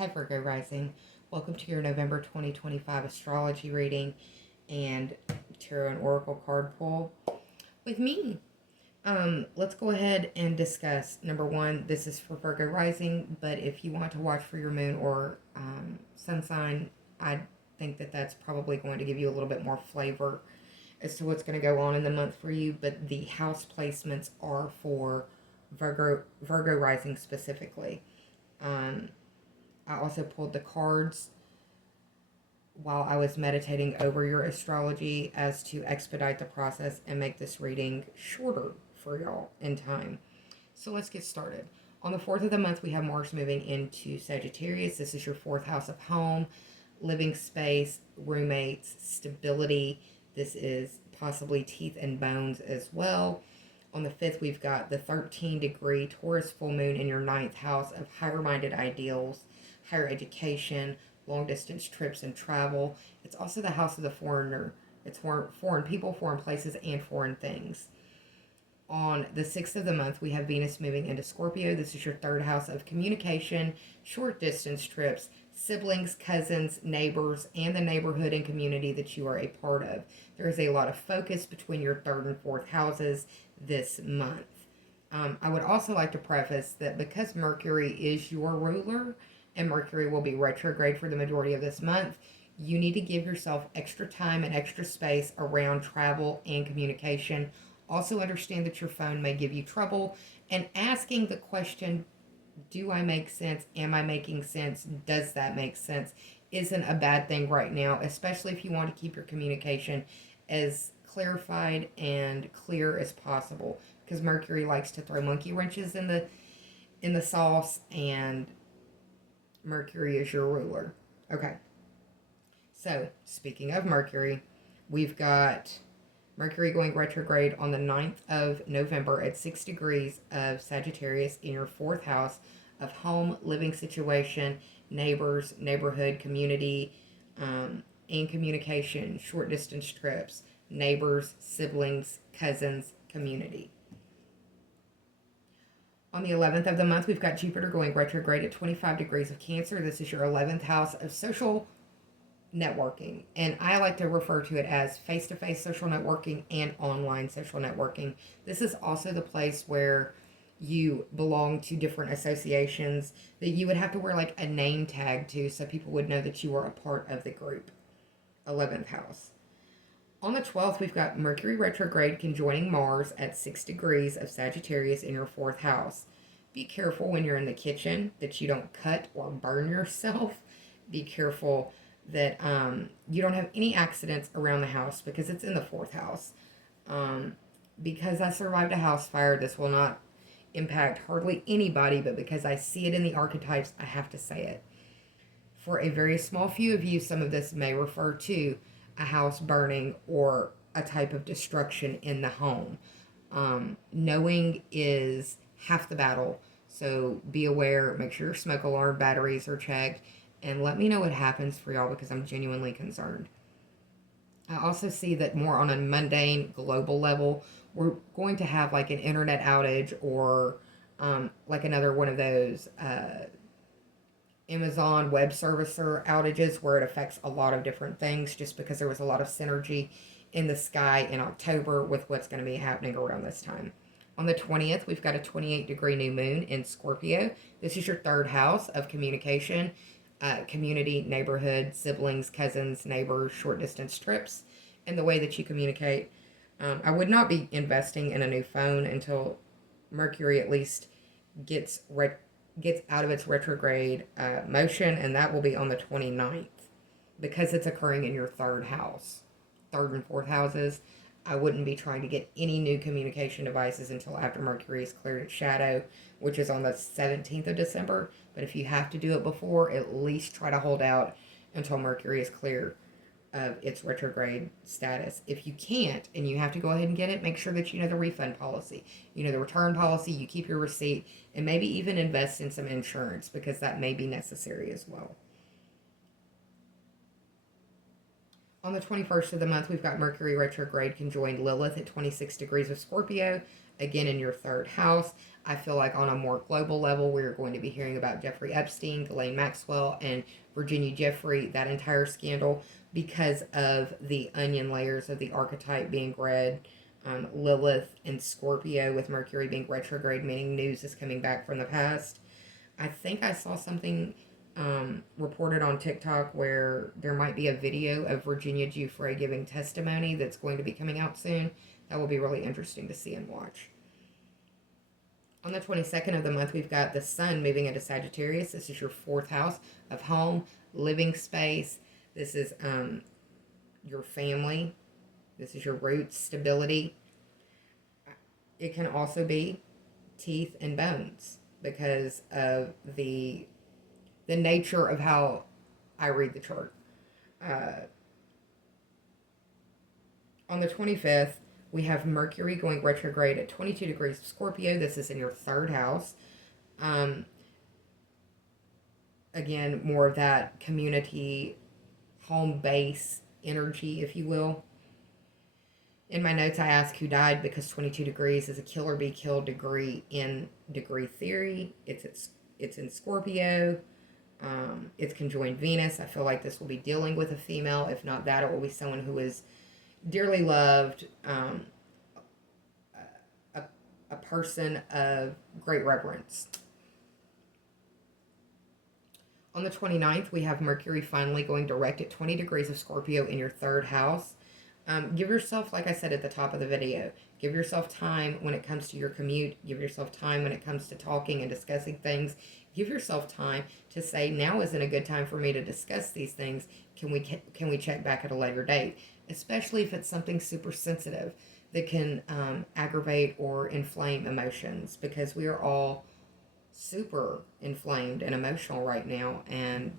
Hi, Virgo Rising. Welcome to your November 2025 astrology reading and tarot and oracle card pull with me. Let's go ahead and discuss. Number one, this is for Virgo Rising, but if you want to watch for your moon or sun sign, I think that that's probably going to give you a little bit more flavor as to what's going to go on in the month for you. But the house placements are for Virgo Rising specifically. Um, I also pulled the cards while I was meditating over your astrology as to expedite the process and make this reading shorter for y'all in time. So let's get started. On the 4th of the month, we have Mars moving into Sagittarius. This is your 4th house of home, living space, roommates, stability. This is possibly teeth and bones as well. On the 5th, we've got the 13-degree Taurus full moon in your 9th house of higher-minded ideals, higher education, long-distance trips and travel. It's also the house of the foreigner. It's foreign people, foreign places, and foreign things. On the 6th of the month, we have Venus moving into Scorpio. This is your 3rd house of communication, short distance trips, siblings, cousins, neighbors, and the neighborhood and community that you are a part of. There is a lot of focus between your 3rd and 4th houses this month. I would also like to preface that because Mercury is your ruler and Mercury will be retrograde for the majority of this month, you need to give yourself extra time and extra space around travel and communication. Also, understand that your phone may give you trouble, and asking the question, do I make sense? Am I making sense? Does that make sense? Isn't a bad thing right now, especially if you want to keep your communication as clarified and clear as possible, because Mercury likes to throw monkey wrenches in the sauce, and Mercury is your ruler. Okay. So, speaking of Mercury, we've got Mercury going retrograde on the 9th of November at 6 degrees of Sagittarius in your 4th house of home, living situation, neighbors, neighborhood, community, and communication, short distance trips, neighbors, siblings, cousins, community. On the 11th of the month, we've got Jupiter going retrograde at 25 degrees of Cancer. This is your 11th house of social networking, and I like to refer to it as face-to-face social networking and online social networking. This is also the place where you belong to different associations that you would have to wear like a name tag to so people would know that you are a part of the group. 11th house. On the 12th, we've got Mercury retrograde conjoining Mars at 6 degrees of Sagittarius in your 4th house. Be careful when you're in the kitchen that you don't cut or burn yourself. Be careful that you don't have any accidents around the house because it's in the 4th house. Because I survived a house fire, this will not impact hardly anybody, but because I see it in the archetypes, I have to say it. For a very small few of you, some of this may refer to a house burning or a type of destruction in the home. Knowing is half the battle, so be aware, make sure your smoke alarm batteries are checked, and let me know what happens for y'all because I'm genuinely concerned. I also see that more on a mundane global level, we're going to have like an internet outage or like another one of those Amazon web servicer outages where it affects a lot of different things just because there was a lot of synergy in the sky in October with what's going to be happening around this time. On the 20th, we've got a 28-degree new moon in Scorpio. This is your 3rd house of communication, community, neighborhood, siblings, cousins, neighbors, short distance trips, and the way that you communicate. I would not be investing in a new phone until Mercury at least gets out of its retrograde motion, and that will be on the 29th because it's occurring in your 3rd house. 3rd and 4th houses, I wouldn't be trying to get any new communication devices until after Mercury is cleared its shadow, which is on the 17th of December. But if you have to do it before, at least try to hold out until Mercury is clear of its retrograde status. If you can't and you have to go ahead and get it, make sure that you know the refund policy, you know the return policy, you keep your receipt, and maybe even invest in some insurance because that may be necessary as well. On the 21st of the month, we've got Mercury retrograde conjoined Lilith at 26 degrees of Scorpio, again in your 3rd house. I feel like on a more global level, we're going to be hearing about Jeffrey Epstein, Ghislaine Maxwell, and Virginia Jeffrey, that entire scandal, because of the onion layers of the archetype being read. Lilith and Scorpio with Mercury being retrograde, meaning news is coming back from the past. I think I saw something reported on TikTok where there might be a video of Virginia Giuffre giving testimony that's going to be coming out soon. That will be really interesting to see and watch. On the 22nd of the month, we've got the Sun moving into Sagittarius. This is your fourth house of home, living space. This is your family. This is your roots, stability. It can also be teeth and bones because of the nature of how I read the chart. On the 25th, we have Mercury going retrograde at 22 degrees of Scorpio. This is in your third house. Again, more of that community, home base energy, if you will. In my notes, I ask who died because 22 degrees is a kill or be killed degree in degree theory. It's in Scorpio. It's conjoined Venus. I feel like this will be dealing with a female. If not that, it will be someone who is dearly loved, a person of great reverence. On the 29th, we have Mercury finally going direct at 20 degrees of Scorpio in your third house. Give yourself, like I said at the top of the video, give yourself time when it comes to your commute. Give yourself time when it comes to talking and discussing things. Give yourself time to say, now isn't a good time for me to discuss these things. Can we check back at a later date? Especially if it's something super sensitive that can aggravate or inflame emotions, because we are all super inflamed and emotional right now, and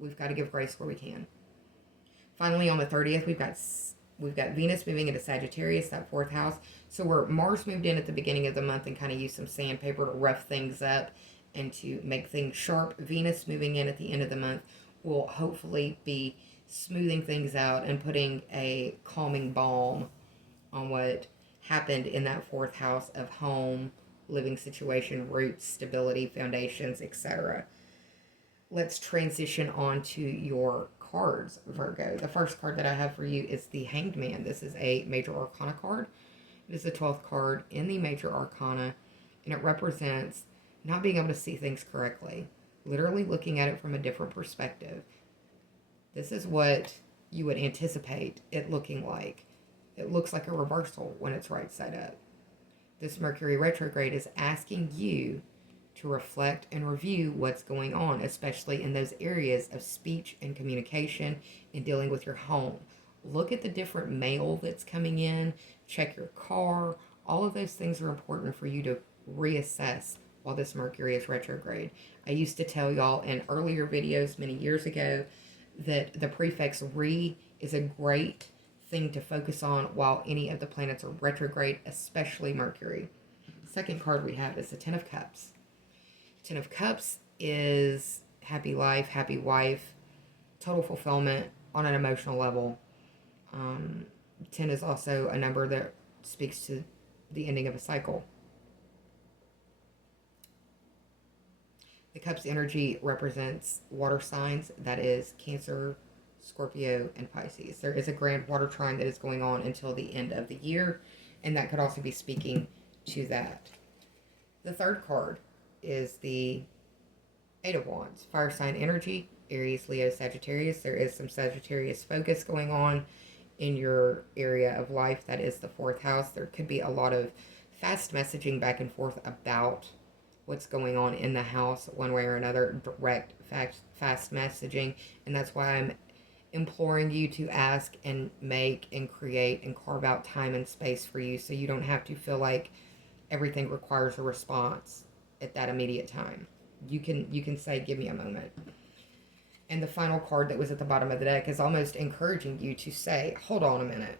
we've got to give grace where we can. Finally, on the 30th, we've got Venus moving into Sagittarius, that fourth house. So where Mars moved in at the beginning of the month and kind of used some sandpaper to rough things up and to make things sharp, Venus moving in at the end of the month will hopefully be smoothing things out and putting a calming balm on what happened in that fourth house of home, living situation, roots, stability, foundations, etc. Let's transition on to your cards, Virgo. The first card that I have for you is the Hanged Man. This is a Major Arcana card. It is the 12th card in the Major Arcana, and it represents not being able to see things correctly, literally looking at it from a different perspective. This is what you would anticipate it looking like. It looks like a reversal when it's right side up. This Mercury retrograde is asking you to reflect and review what's going on, especially in those areas of speech and communication and dealing with your home. Look at the different mail that's coming in, check your car. All of those things are important for you to reassess while this Mercury is retrograde. I used to tell y'all in earlier videos many years ago that the prefix re is a great thing to focus on while any of the planets are retrograde, especially Mercury. Second card we have is the Ten of Cups. Ten of Cups is happy life, happy wife, total fulfillment on an emotional level. 10 is also a number that speaks to the ending of a cycle. The Cups energy represents water signs, that is Cancer, Scorpio, and Pisces. There is a grand water trine that is going on until the end of the year, and that could also be speaking to that. The third card is the Eight of Wands. Fire sign energy, Aries, Leo, Sagittarius. There is some Sagittarius focus going on in your area of life. That is the fourth house. There could be a lot of fast messaging back and forth about what's going on in the house one way or another, direct, fast messaging, and that's why I'm imploring you to ask and make and create and carve out time and space for you so you don't have to feel like everything requires a response at that immediate time. You can say, give me a moment. And the final card that was at the bottom of the deck is almost encouraging you to say, hold on a minute.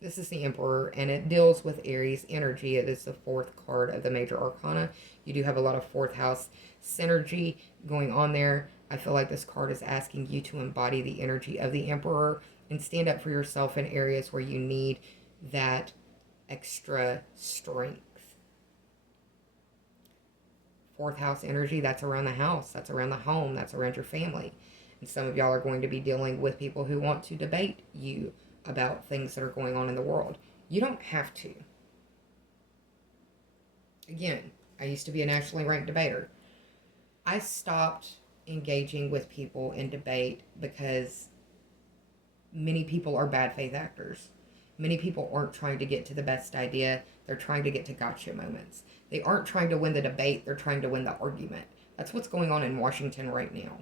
This is the Emperor, and it deals with Aries energy. It is the fourth card of the Major Arcana. You do have a lot of fourth house synergy going on there. I feel like this card is asking you to embody the energy of the Emperor and stand up for yourself in areas where you need that extra strength. Fourth house energy, that's around the house, that's around the home, that's around your family. And some of y'all are going to be dealing with people who want to debate you about things that are going on in the world. You don't have to. Again, I used to be a nationally ranked debater. I stopped engaging with people in debate because many people are bad faith actors. Many people aren't trying to get to the best idea. They're trying to get to gotcha moments. They aren't trying to win the debate. They're trying to win the argument. That's what's going on in Washington right now.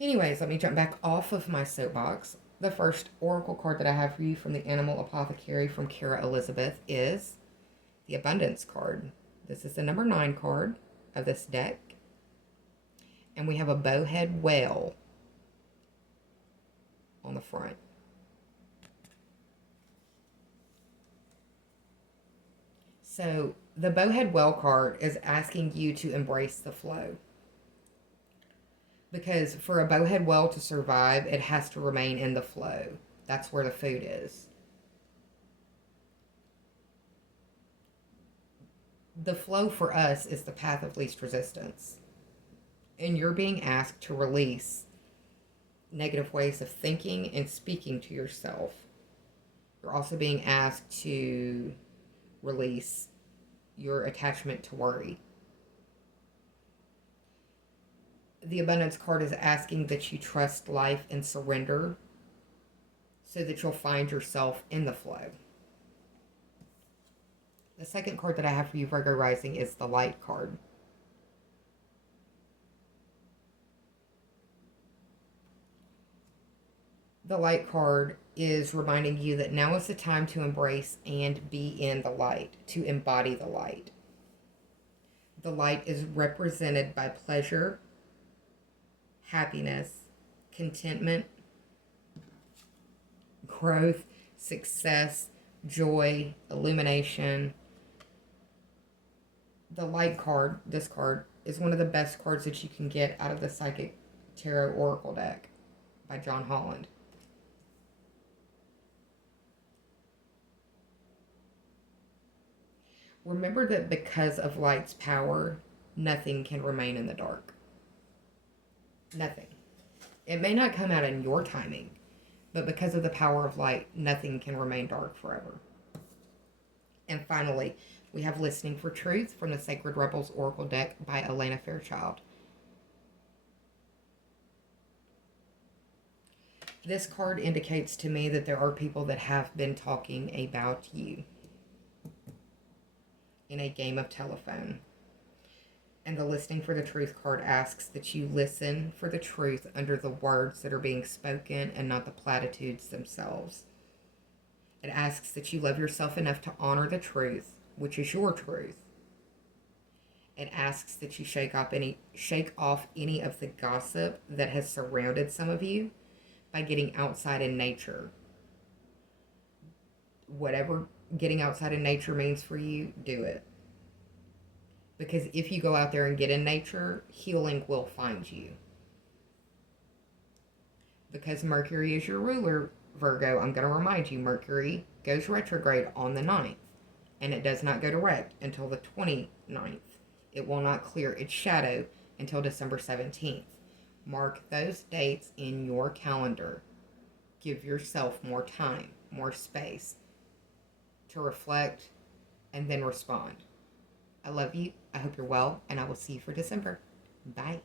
Anyways, let me jump back off of my soapbox. The first oracle card that I have for you from the Animal Apothecary from Kara Elizabeth is the Abundance card. This is the number 9 card of this deck. And we have a bowhead whale on the front. So the bowhead whale card is asking you to embrace the flow. Because for a bowhead whale to survive, it has to remain in the flow. That's where the food is. The flow for us is the path of least resistance. And you're being asked to release negative ways of thinking and speaking to yourself. You're also being asked to release your attachment to worry. The Abundance card is asking that you trust life and surrender so that you'll find yourself in the flow. The second card that I have for you, Virgo Rising, is the Light card. The Light card is reminding you that now is the time to embrace and be in the light, to embody the light. The light is represented by pleasure, happiness, contentment, growth, success, joy, illumination. The Light card, this card, is one of the best cards that you can get out of the Psychic Tarot Oracle deck by John Holland. Remember that because of light's power, nothing can remain in the dark. Nothing. It may not come out in your timing, but because of the power of light, nothing can remain dark forever. And finally, we have Listening for Truth from the Sacred Rebels Oracle deck by Elena Fairchild. This card indicates to me that there are people that have been talking about you in a game of telephone. And the Listening for the Truth card asks that you listen for the truth under the words that are being spoken and not the platitudes themselves. It asks that you love yourself enough to honor the truth, which is your truth. It asks that you shake off any of the gossip that has surrounded some of you by getting outside in nature. Whatever getting outside in nature means for you, do it. Because if you go out there and get in nature, healing will find you. Because Mercury is your ruler, Virgo, I'm going to remind you, Mercury goes retrograde on the 9th. And it does not go direct until the 29th. It will not clear its shadow until December 17th. Mark those dates in your calendar. Give yourself more time, more space to reflect and then respond. I love you. I hope you're well, and I will see you for December. Bye.